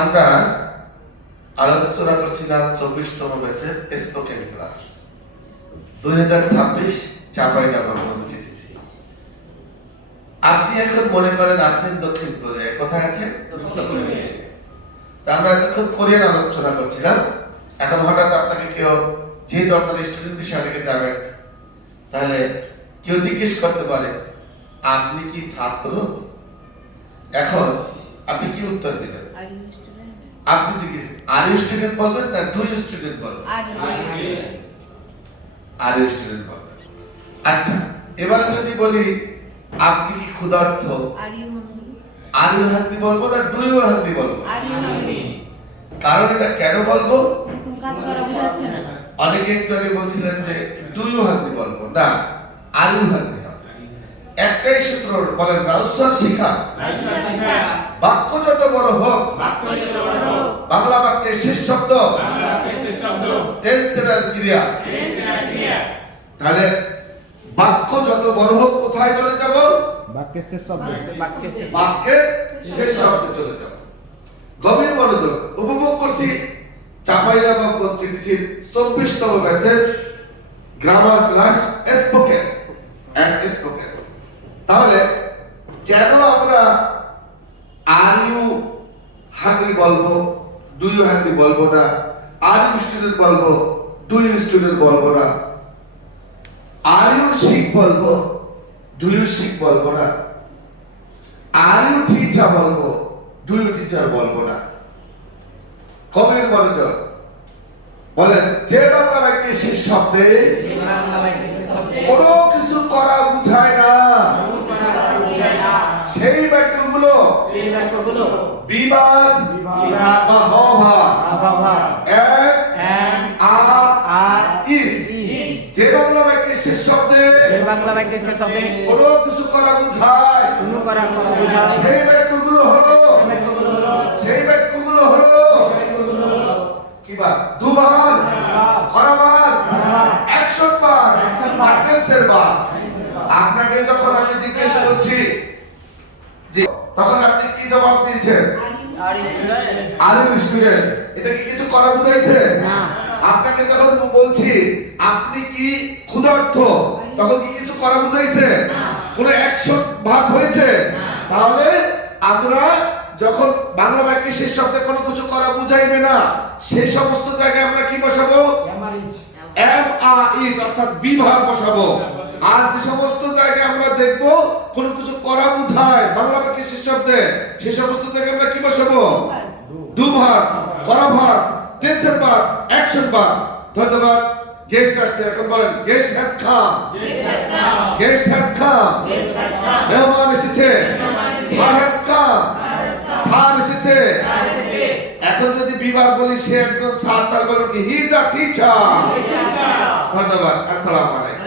আমরা আলোচনা করছিলাম 24তম ব্যাচের স্পোকেন ক্লাস 2026 চাঁপাইনবাবগঞ্জ ডিটিসি। আপনি এখন মনে করেন আছেন দক্ষিণ কোরিয়ায়। কোথায় আছেন? দক্ষিণ কোরিয়ায়। তা আমরা এতক্ষণ কোরিয়ান আলোচনা করছিলাম। এখন হঠাৎ আপনাকে কেউ, যেহেতু আপনার স্টুডেন্ট বিষয় থেকে যাবেন, তাহলে কেউ জিজ্ঞেস করতে পারে আপনি কি ছাত্র? এখন আপনি কি উত্তর দিবেন? আপনি জিজ্ঞেস আর ইউ স্টুডেন্ট বলবেন না ডু ইউ স্টুডেন্ট বলবেন? আর ইউ স্টুডেন্ট বলবেন। আচ্ছা, এবারে যদি বলি আপনি কি ক্ষুধার্ত? আর ইউ হাংরি বলবো না ডু ইউ হাংরি বলবো? কারণ এটা কেন বলবো? অনেকে একটু আগে বলছিলেন যে ডু ইউ হাংরি বলবো, না আর ইউ হাংরি হবে। একটাই সূত্র বলেন, রাউসার শিখা বাক্য যত বড় হোক, বাংলা বাক্যের শেষ শব্দ টেন্সের ক্রিয়া। তাহলে বাক্য যত বড় হোক কোথায় চলে যাব? বাক্যের শেষ শব্দে। বাক্যের শেষ শব্দে চলে যাব। গভীর মনোযোগ। উপভোগ করছি চাঁপাইনবাবগঞ্জ ডিটিসির 24তম ব্যাচের grammar class spoken and spoken. তাহলে কেন আমরা আর ইউ হাংরি বলবো, ডু ইউ হাংরি বলবো না? আর ইউ স্টুডেন্ট বলবো, ডু ইউ স্টুডেন্ট বলবো না? আর ইউ শিখ বলবো, ডু ইউ শিখ বলবো না? আর ইউ টিচার বলবো, ডু ইউ টিচার বলবো না? কবির মনোযোগ। বলেন, যে বাংলা বাক্যের শেষ শব্দে কোনো কিছু করা বুঝায় না, সেই বাক্যগুলো বিবাদ বা হভাব যে বাংলা বাক্যের শেষ শব্দে কোনো কিছু করা বুঝায়, সেই বাক্যগুলো হলো কিবা দুবার, করাবার, অ্যাকশন বার, টেন্সের বার। আপনাকে যখন আমি জিজ্ঞেস করছি যে, তখন আপনি কি জবাব দিয়েছেন? Are you student. এটা কি কিছু করা বুঝাইছে? না। আপনাকে যখন বলছি আপনি কি ক্ষুধার্ত, তখন কি কিছু করা বুঝাইছে? না। কোনো অ্যাকশন ভাব হয়েছে? না। তাহলে আমরা যখন বাংলা বাক্যে শেষ শব্দে কোনো কিছু করা বুঝাইবে না, সেই সমস্ত জায়গায় আমরা কি বসাবো? এম আ ইজ, অর্থাৎ বিভাগ বসাবো। আর যে সমস্ত জায়গায় আমরা দেখব কোন কিছু করা বুঝায় বাংলা বাক্যে শেষ শব্দে, সেই সমস্ত জায়গায় আমরা কি বসাবো? ডু ভার্ব, করা ভার্ব, টেন্সের ভার্ব, অ্যাকশন ভার্ব। ধন্যবাদ। গেস্ট আসছে, এখন বলেন guest has come. Guest has come. মেহমান এসেছে। Sir has come. স্যার এসেছে। এখন যদি বিভাগ বলি সে একজন স্যার, তার বলবো কি হি ইজ আ টিচার। ধন্যবাদ। আসসালামু আলাইকুম।